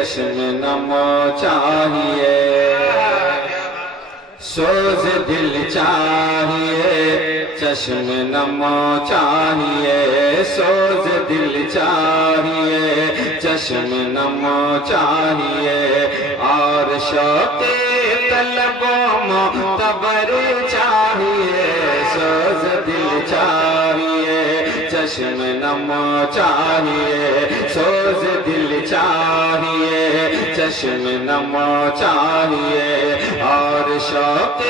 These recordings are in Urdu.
چشم نمو چاہیے، سوز دل چاہیے، چشم نمو چاہیے، سوز دل چاہیے، چشم نمو چاہیے، اور شوق طلب و معتبر چاہیے، سوز دل چاہیے، چشم نمو چاہیے، سوز دل چاہیے، چشم نمو چاہیے، اور شوق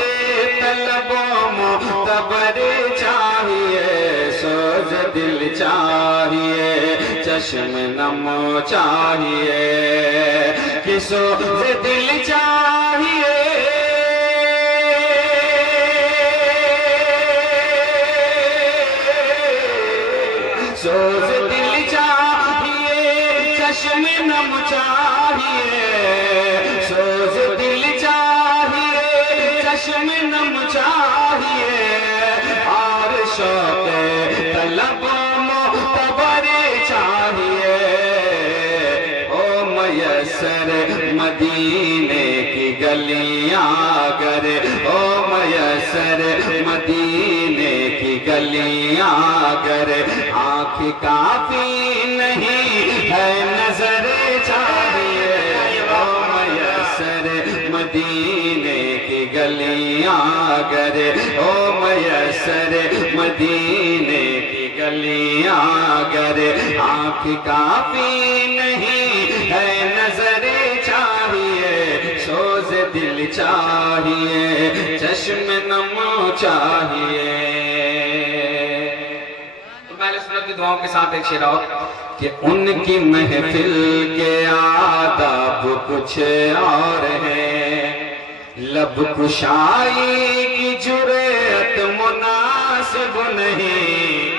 طلب و معتبر چاہیے، سوز دل چاہیے، چشم نمو چاہیے، کہ سوز دل چاہیے، سوز دل چاہیے، چشم نم چاہیے، سوز دل چاہیے، چشم نم چاہیے، اور شوق طلب و معتبر چاہیے، او میسر مدینے کی گلیاں گر، او میسر مدینے کی گلیاں گر، آنکھ کافی نہیں ہے نظر چاہیے، او میسر مدینے کی گلیاں گر، او میسر مدینے کی گلیاں گر، آنکھ کافی نہیں ہے نظر چاہیے، سوز دل چاہیے، چشم نمو چاہیے۔ کی دعاؤں کے ساتھ ایک شعر اور کہ ان کی محفل کے آداب کچھ اور ہیں، لب کشائی کی جرأت مناسب نہیں،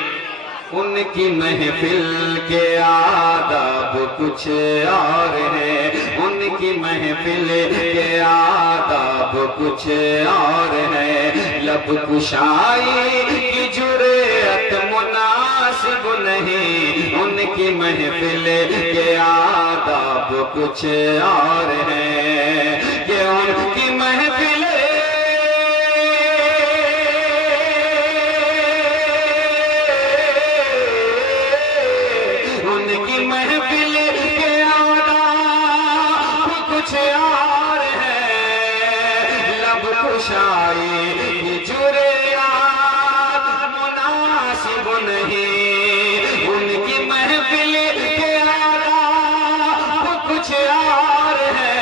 ان کی محفل کے آداب کچھ اور ہیں، ان کی محفل کے آداب کچھ اور ہیں، لب کشائی کی جرأت مناسب نہیں، ان کی محفل کے آداب کچھ اور ہیں، کہ ان کی محفل اور ہے، لب کشائی کی جرأت مناسب نہیں، ان کی محفل کے آداب کچھ اور ہے،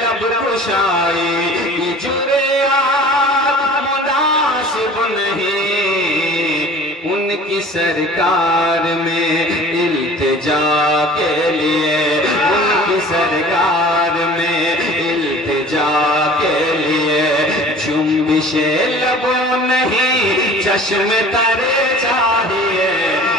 لب کشائی کی جرأت مناسب نہیں، ان کی سرکار میں التجا کے لیے، سرکار میں التجا کے لیے، جنبش لبوں نہیں چشم تر چاہیے،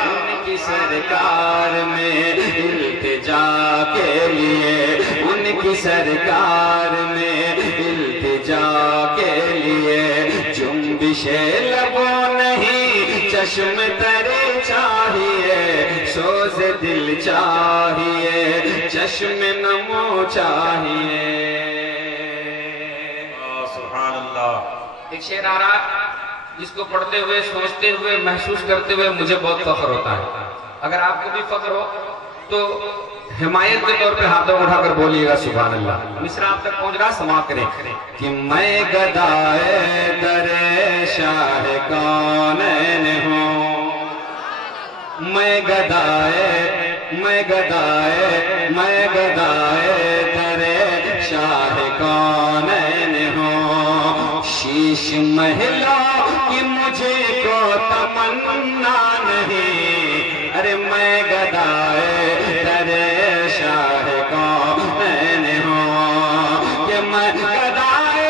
ان کی سرکار میں التجا کے لیے، ان کی سرکار میں التجا کے لیے، جنبش لبوں نہیں چشم تر چاہیے، سوز دل چاہیے، چشم نمو چاہیے۔ سبحان اللہ۔ ایک شعر آ رہا جس کو پڑھتے ہوئے، سوچتے ہوئے، محسوس کرتے ہوئے مجھے بہت فخر ہوتا ہے، اگر آپ کو بھی فخر ہو تو حمایت کے طور پہ ہاتھوں اٹھا کر بولیے گا سبحان اللہ۔ مصرع آپ تک پہنچ رہا، سماعت کریں کہ میں گدائے در شاہ کونین ہوں، میں گدائے در شاہ کونین ہوں، شیش محلوں کی مجھے کو تمنا نہیں، ارے میں گدائے در شاہ کونین ہوں، کہ میں گدائے